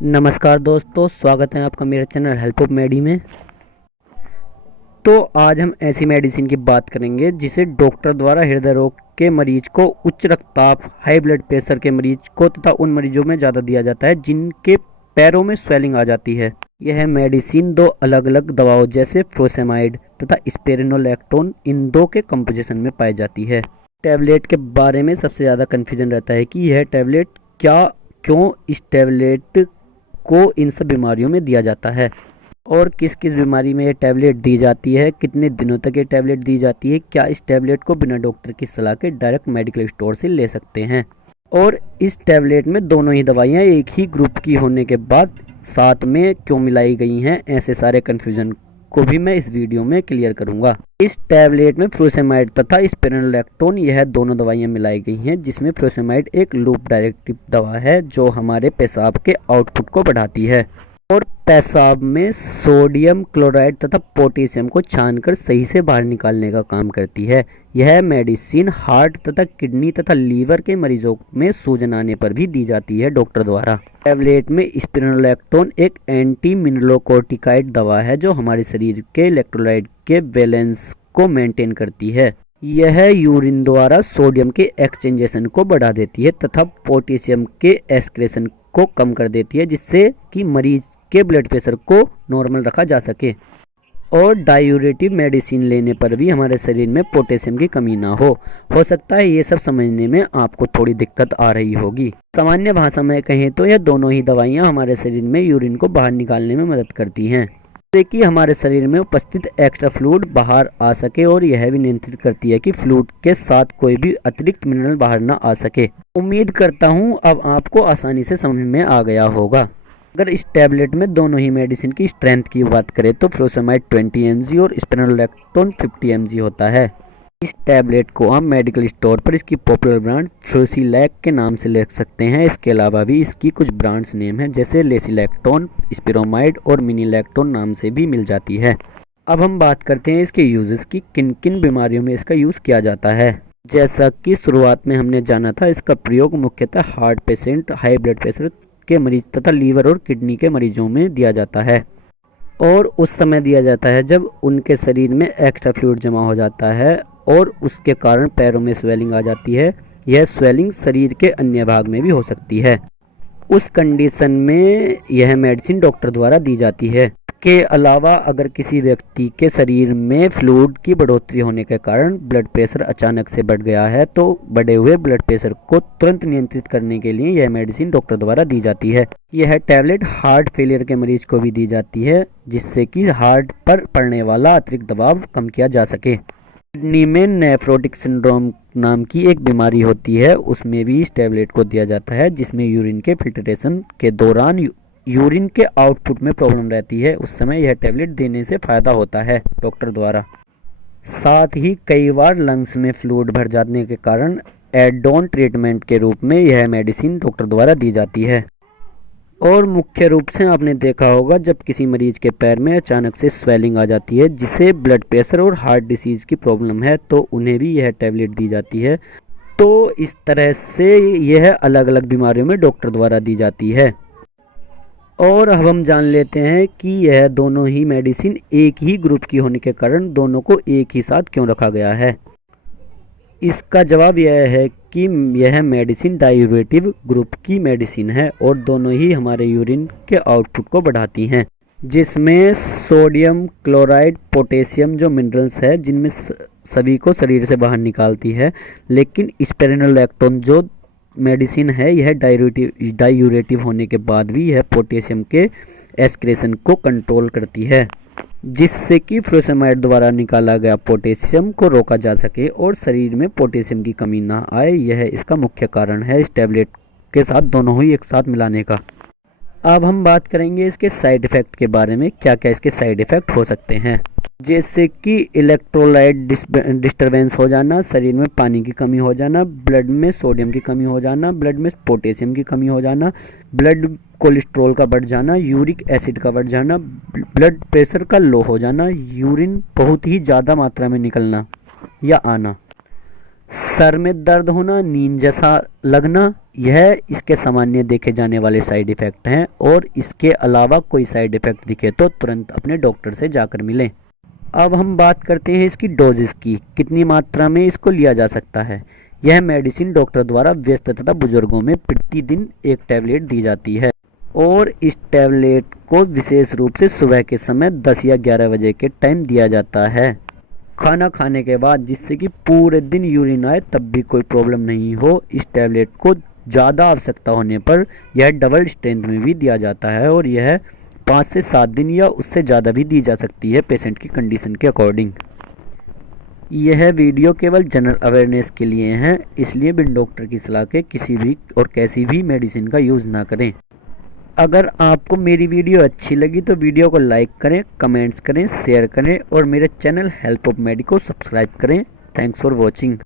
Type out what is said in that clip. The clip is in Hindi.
नमस्कार दोस्तों, स्वागत है आपका मेरे चैनल हेल्प ऑफ मेडी में। तो आज हम ऐसी मेडिसिन की बात करेंगे जिसे डॉक्टर द्वारा हृदय रोग के मरीज को, उच्च रक्तचाप, हाई ब्लड प्रेशर के मरीज को तथा उन मरीजों में ज़्यादा दिया जाता है जिनके पैरों में स्वेलिंग आ जाती है। यह मेडिसिन दो अलग अलग दवाओं जैसे फ्रोसेमाइड तथा स्पिरिनोलैक्टोन इन दो के कंपोजिशन में पाई जाती है। टैबलेट के बारे में सबसे ज़्यादा कन्फ्यूजन रहता है कि यह टैबलेट क्यों इस टैबलेट को इन सब बीमारियों में दिया जाता है और किस किस बीमारी में ये टैबलेट दी जाती है, कितने दिनों तक ये टैबलेट दी जाती है, क्या इस टैबलेट को बिना डॉक्टर की सलाह के डायरेक्ट मेडिकल स्टोर से ले सकते हैं, और इस टैबलेट में दोनों ही दवाइयाँ एक ही ग्रुप की होने के बाद साथ में क्यों मिलाई गई हैं, ऐसे सारे कन्फ्यूजन को भी मैं इस वीडियो में क्लियर करूंगा। इस टैबलेट में फ्रोसेमाइड तथा स्पिरिनोलैक्टोन यह दोनों दवाइयां मिलाई गई हैं, जिसमें फ्रोसेमाइड एक लूप डायरेक्टिव दवा है जो हमारे पेशाब के आउटपुट को बढ़ाती है और पेशाब में सोडियम क्लोराइड तथा पोटेशियम को छानकर सही से बाहर निकालने का काम करती है। यह मेडिसिन हार्ट तथा किडनी तथा लीवर के मरीजों में सूजन आने पर भी दी जाती है डॉक्टर द्वारा। टैबलेट में स्पिरिनोलैक्टोन एक एंटी मिनरलोकोर्टिकाइड दवा है जो हमारे शरीर के इलेक्ट्रोलाइट के बैलेंस को मेंटेन करती है। यह यूरिन द्वारा सोडियम के एक्सचेंजेशन को बढ़ा देती है तथा पोटेशियम के एक्सक्रेशन को कम कर देती है, जिससे कि मरीज के ब्लड प्रेशर को नॉर्मल रखा जा सके और डायूरेटिव मेडिसिन लेने पर भी हमारे शरीर में पोटेशियम की कमी ना हो सकता है ये सब समझने में आपको थोड़ी दिक्कत आ रही होगी। सामान्य भाषा में कहें तो यह दोनों ही दवाइयां हमारे शरीर में यूरिन को बाहर निकालने में मदद करती हैं, जिससे कि हमारे शरीर में उपस्थित एक्स्ट्रा फ्लूइड बाहर आ सके, और यह भी नियंत्रित करती है कि फ्लूइड के साथ कोई भी अतिरिक्त मिनरल बाहर ना आ सके। उम्मीद करता हूँ अब आपको आसानी से समझ में आ गया होगा। अगर इस टैबलेट में दोनों ही मेडिसिन की स्ट्रेंथ की बात करें तो फ्रोसेमाइड 20 mg और स्पिरिनोलैक्टोन 50 mg होता है। इस टैबलेट को हम मेडिकल स्टोर पर इसकी पॉपुलर ब्रांड फ्रोसीलैक के नाम से ले सकते हैं। इसके अलावा भी इसकी कुछ ब्रांड्स नेम हैं जैसे लेसिलैक्टोन, स्पिरोमाइड और मिनीलैक्टोन नाम से भी मिल जाती है। अब हम बात करते हैं इसके यूजेस की, किन किन बीमारियों में इसका यूज़ किया जाता है। जैसा कि शुरुआत में हमने जाना था, इसका प्रयोग मुख्यतः heart patient, high blood pressure के मरीज तथा लीवर और किडनी के मरीजों में दिया जाता है, और उस समय दिया जाता है जब उनके शरीर में एक्स्ट्रा फ्लूइड जमा हो जाता है और उसके कारण पैरों में स्वेलिंग आ जाती है। यह स्वेलिंग शरीर के अन्य भाग में भी हो सकती है। उस कंडीशन में यह मेडिसिन डॉक्टर द्वारा दी जाती है। के अलावा अगर किसी व्यक्ति के शरीर में फ्लूइड की बढ़ोतरी होने के कारण ब्लड प्रेशर अचानक से बढ़ गया है तो बढ़े हुए ब्लड प्रेशर को तुरंत नियंत्रित करने के लिए यह मेडिसिन डॉक्टर द्वारा दी जाती है। यह टैबलेट हार्ट फेलियर के मरीज को भी दी जाती है, जिससे कि हार्ट पर पड़ने वाला अतिरिक्त दबाव कम किया जा सके। किडनी में नेफ्रोटिक सिंड्रोम नाम की एक बीमारी होती है, उसमें भी इस टैबलेट को दिया जाता है, जिसमें यूरिन के फिल्ट्रेशन के दौरान यूरिन के आउटपुट में प्रॉब्लम रहती है। उस समय यह टैबलेट देने से फ़ायदा होता है डॉक्टर द्वारा। साथ ही कई बार लंग्स में फ्लूइड भर जाने के कारण एड ऑन ट्रीटमेंट के रूप में यह मेडिसिन डॉक्टर द्वारा दी जाती है। और मुख्य रूप से आपने देखा होगा जब किसी मरीज के पैर में अचानक से स्वेलिंग आ जाती है, जिसे ब्लड प्रेशर और हार्ट डिसीज़ की प्रॉब्लम है, तो उन्हें भी यह टैबलेट दी जाती है। तो इस तरह से यह अलग अलग बीमारियों में डॉक्टर द्वारा दी जाती है। और अब हम जान लेते हैं कि यह दोनों ही मेडिसिन एक ही ग्रुप की होने के कारण दोनों को एक ही साथ क्यों रखा गया है। इसका जवाब यह है कि यह मेडिसिन डायूरेटिव ग्रुप की मेडिसिन है और दोनों ही हमारे यूरिन के आउटपुट को बढ़ाती हैं, जिसमें सोडियम क्लोराइड, पोटेशियम जो मिनरल्स है जिनमें सभी को शरीर से बाहर निकालती है, लेकिन स्पिरिनोलैक्टोन जो मेडिसिन है यह डायूरेटिव होने के बाद भी यह पोटेशियम के एक्सक्रेशन को कंट्रोल करती है, जिससे कि फ्रोसेमाइड द्वारा निकाला गया पोटेशियम को रोका जा सके और शरीर में पोटेशियम की कमी ना आए। यह इसका मुख्य कारण है इस टैबलेट के साथ दोनों ही एक साथ मिलाने का। अब हम बात करेंगे इसके साइड इफ़ेक्ट के बारे में, क्या क्या इसके साइड इफ़ेक्ट हो सकते हैं, जैसे कि इलेक्ट्रोलाइट डिस्टरबेंस हो जाना, शरीर में पानी की कमी हो जाना, ब्लड में सोडियम की कमी हो जाना, ब्लड में पोटेशियम की कमी हो जाना, ब्लड कोलेस्ट्रॉल का बढ़ जाना, यूरिक एसिड का बढ़ जाना, ब्लड प्रेशर का लो हो जाना, यूरिन बहुत ही ज़्यादा मात्रा में निकलना या आना, सर में दर्द होना, नींद जैसा लगना, यह इसके सामान्य देखे जाने वाले साइड इफ़ेक्ट हैं और इसके अलावा कोई साइड इफ़ेक्ट दिखे तो तुरंत अपने डॉक्टर से जाकर मिलें। अब हम बात करते हैं इसकी डोजेस की, कितनी मात्रा में इसको लिया जा सकता है। यह मेडिसिन डॉक्टर द्वारा व्यस्त तथा बुजुर्गों में प्रतिदिन एक टैबलेट दी जाती है और इस टैबलेट को विशेष रूप से सुबह के समय 10 या 11 बजे के टाइम दिया जाता है खाना खाने के बाद, जिससे कि पूरे दिन यूरिन आए तब भी कोई प्रॉब्लम नहीं हो। इस टैबलेट को ज़्यादा आवश्यकता होने पर यह डबल स्ट्रेंथ में भी दिया जाता है और यह 5 से 7 दिन या उससे ज़्यादा भी दी जा सकती है पेशेंट की कंडीशन के अकॉर्डिंग। यह वीडियो केवल जनरल अवेयरनेस के लिए है, इसलिए बिन डॉक्टर की सलाह के किसी भी और कैसी भी मेडिसिन का यूज़ ना करें। अगर आपको मेरी वीडियो अच्छी लगी तो वीडियो को लाइक करें, कमेंट्स करें, शेयर करें और मेरे चैनल हेल्प ऑफ मेडी को सब्सक्राइब करें। Thanks for watching.